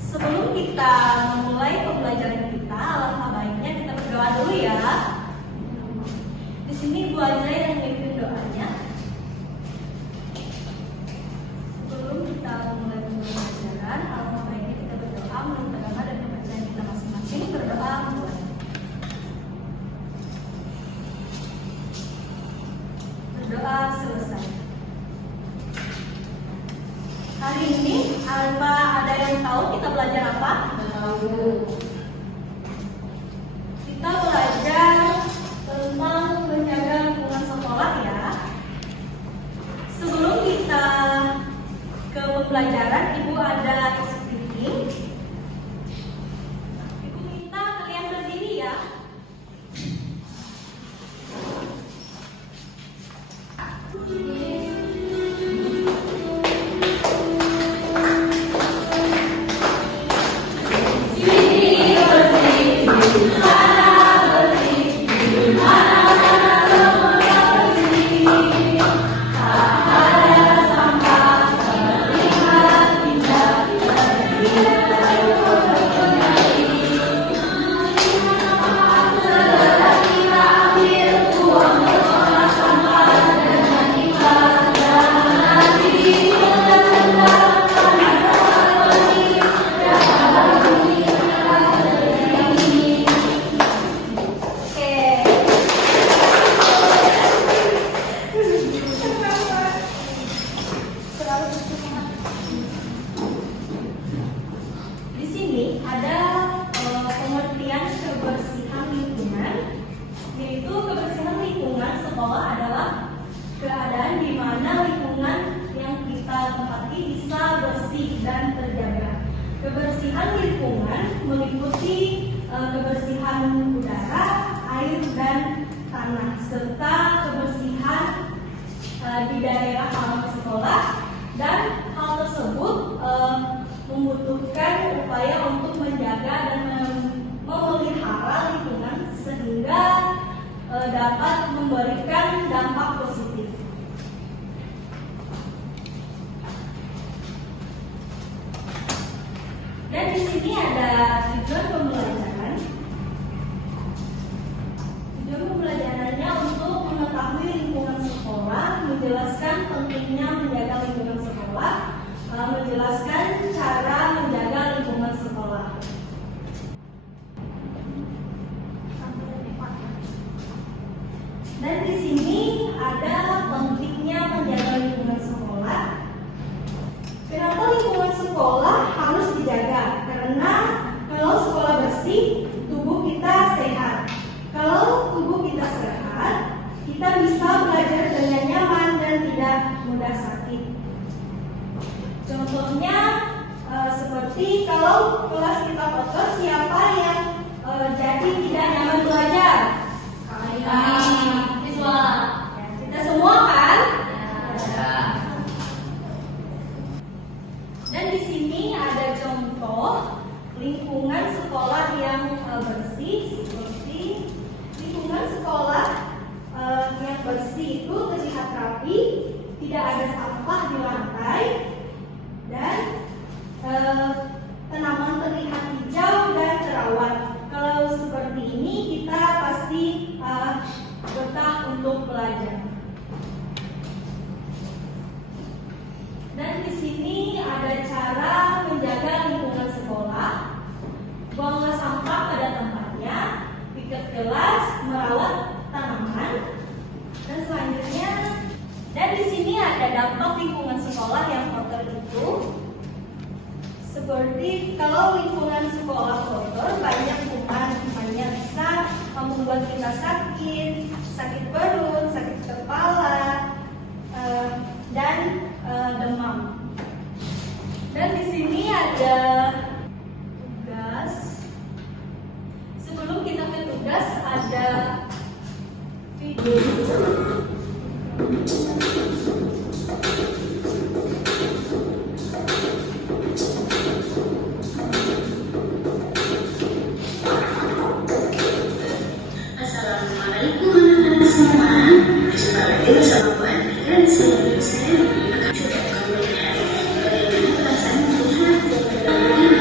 Sebelum kita memulai pembelajaran kita, alangkah baiknya kita berdoa dulu ya. Di sini Bu Ajra yang memimpin doanya. Sebelum kita memulai pembelajaran, alangkah baiknya kita berdoa menurut agama dan kepercayaan kita masing-masing. Berdoa mulai. Berdoa selesai. Hari ini ada yang tahu kita belajar apa? Tahu. Kita belajar tentang menjaga lingkungan sekolah ya. Sebelum kita ke pembelajaran, Ibu ada speaking. Ibu minta kalian berdiri ya. Di sini ada pengertian kebersihan lingkungan, yaitu kebersihan lingkungan sekolah adalah keadaan di mana lingkungan yang kita tempati bisa bersih dan terjaga. Kebersihan lingkungan meliputi kebersihan udara, air, dan tanah, serta kebersihan di daerah halaman sekolah, dan hal tersebut membutuhkan upaya untuk menjaga dan memelihara lingkungan sehingga dapat memberikan dampak positif. Dan di sini ada tujuan pembelajaran. Tujuan pembelajarannya untuk mengetahui lingkungan sekolah, menjelaskan pentingnya menjaga lingkungan sekolah, menjelaskan cara menjaga lingkungan sekolah. Dan di sini ada pentingnya menjaga lingkungan sekolah. Kenapa lingkungan sekolah harus dijaga? Karena kalau sekolah bersih, tubuh kita sehat. Kalau tubuh kita sehat, kita bisa belajar dengan nyaman dan tidak mudah sakit. Contohnya seperti kalau kelas kita kotor, siapa yang jadi tidak nyaman belajar? Siswa. Ya, kita semua kan? Ya. Dan di sini ada contoh lingkungan sekolah yang bersih, seperti lingkungan sekolah yang bersih itu terlihat rapi, tidak ada sampah di lantai, dan tanaman terlihat hijau dan terawat. Kalau seperti ini kita pasti betah untuk belajar. Dan di sini ada cara menjaga lingkungan sekolah. Buanglah sampah pada tempatnya, piket kelas, merawat tanaman, dan selanjutnya. Dan di sini ada dampak lingkungan sekolah yang kotor itu. Seperti kalau lingkungan sekolah kotor, banyak kuman, hanya bisa membuat kita sakit perut, sakit kepala, dan demam. Dan di sini ada tugas. Sebelum kita ke tugas ada video. Assalamualaikum warahmatullahi wabarakatuh. Jumpa lagi bersama Bu Andi dan saya akan coba kamu lihat bagaimana perasaan melihat dan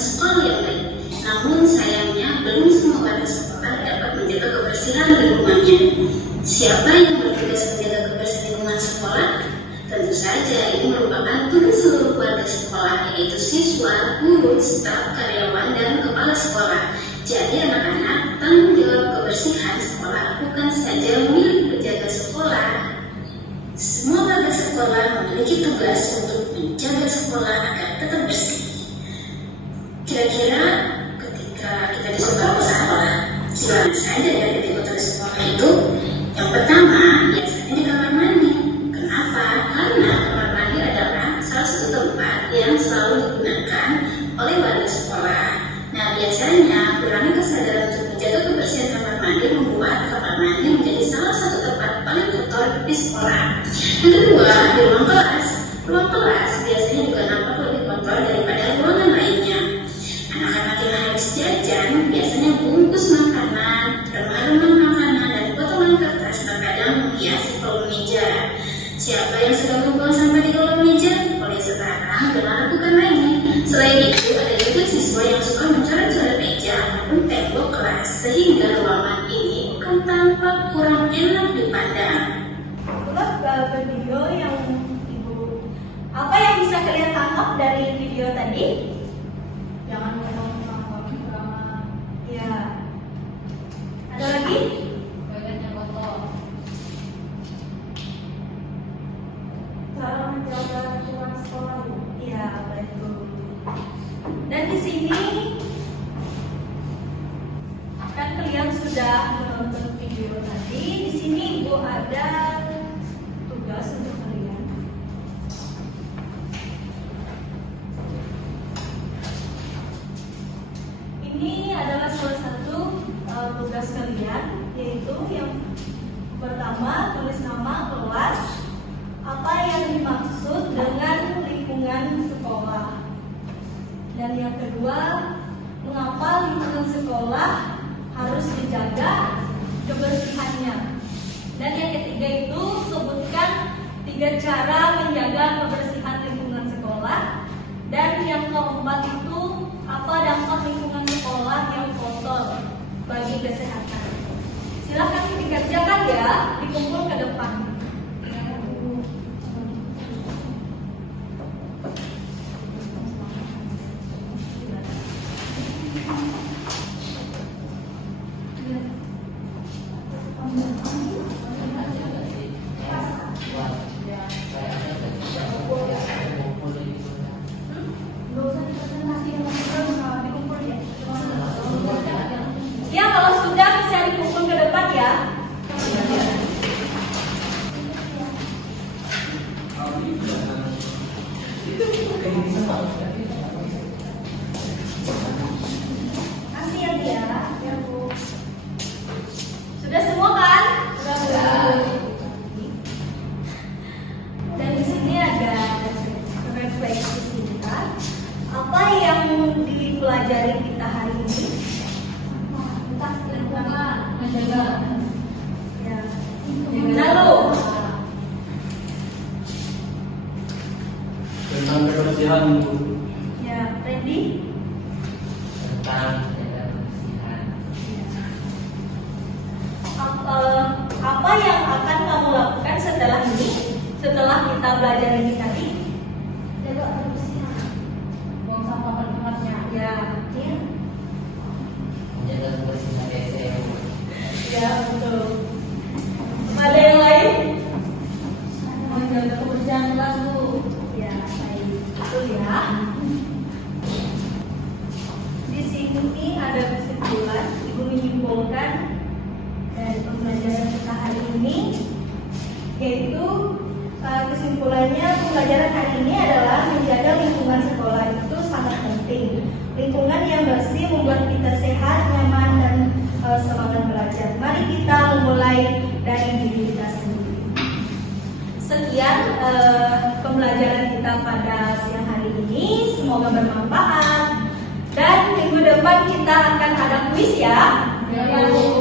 sekolah yang baik. Namun sayangnya belum semua warga sekolah dapat menjaga kebersihan lingkungannya. Siapa yang bertugas menjaga kebersihan lingkungan sekolah? Tentu saja ini merupakan tugas seluruh warga sekolah, yaitu siswa, guru, staf, karyawan, dan kepala sekolah. Jadi anak-anak, tanggung jawab kebersihan sekolah bukan saja milik penjaga sekolah. Semua warga sekolah memiliki tugas untuk menjaga sekolah agar tetap bersih. Kira-kira ketika kita di sebuah sekolah, siapa saja yang diikuti sekolah itu? Yang pertama, biasanya di kamar mandi. Kenapa? Karena kamar mandi adalah salah satu tempat yang selalu digunakan oleh warga sekolah. Nah, biasanya kurangnya kesadaran untuk menjaga kebersihan kamar mandi membuat kamar mandi menjadi salah satu tempat paling kotor di sekolah. Yang kedua, di ruang kelas. Ruang kelas biasanya juga nampak lebih kotor daripada ruangan lainnya. Anak-anak yang habis jajan biasanya bungkus makanan, remah-remah makanan, dan potongan kertas terkadang menghiasi kolom meja. Siapa yang sedang membuang sampah di kolom meja? Mulai sekarang jangan lakukan lagi. Selain itu, ada juga siswa yang suka mencoret-coret meja maupun tembok kelas, sehingga ruangan ini akan tampak kurang enak dipandang. Itulah video yang Ibu. Apa yang bisa kalian tangkap dari video tadi? Jangan ngomong sama Ya. Ada lagi? toiletnya kotor. Cara menjaga lingkungan sekolah. Iya, betul. Dan di sini kan kalian sudah menonton video tadi. Di sini Ibu ada tugas untuk kalian. Ini adalah salah satu tugas kalian, yaitu yang pertama tulis nama kelas, apa yang dimaksud dengan lingkungan sekolah. Dan yang kedua, mengapa lingkungan sekolah harus dijaga kebersihannya. Dan yang ketiga itu, sebutkan 3 cara menjaga kebersihan lingkungan sekolah. Dan yang keempat itu, apa dampak lingkungan sekolah yang kotor bagi kesehatan. Silahkan dikerjakan ya, dikumpul ke depan. Ya, kalau sudah bisa dikumpul ke depan ya. Kasih ya dia, ya Bu. Sudah semua kan? Sudah. Dan di sini ada refleksi singkat. Apa yang dipelajari kita hari ini? Tentang lingkungan, menjaga. Ya. Lalu tentang kebersihan, Bu. ya, Randy. Tentang menjaga kebersihan. Apa yang akan kamu lakukan setelah ini? Setelah kita belajar ini tadi? Jaga kebersihan. Buang sampah pada tempatnya. Ya, ya. Jaga kebersihan WC. Ya, betul. Ada yang lain? Menjaga kebersihan kelas, Bu. Ya, baik. Betul ya. Di sini ada kesimpulan. Ibu menyimpulkan dari pembelajaran kita hari ini, yaitu kesimpulannya pembelajaran hari ini adalah menjaga lingkungan sekolah itu sangat penting. Lingkungan yang bersih membuat kita sehat, nyaman, dan semangat belajar. Mari kita memulai dari diri kita sendiri. Sekian pembelajaran kita pada siang hari ini. Semoga bermanfaat. Dan minggu depan kita akan ada kuis ya. Ya, Bu.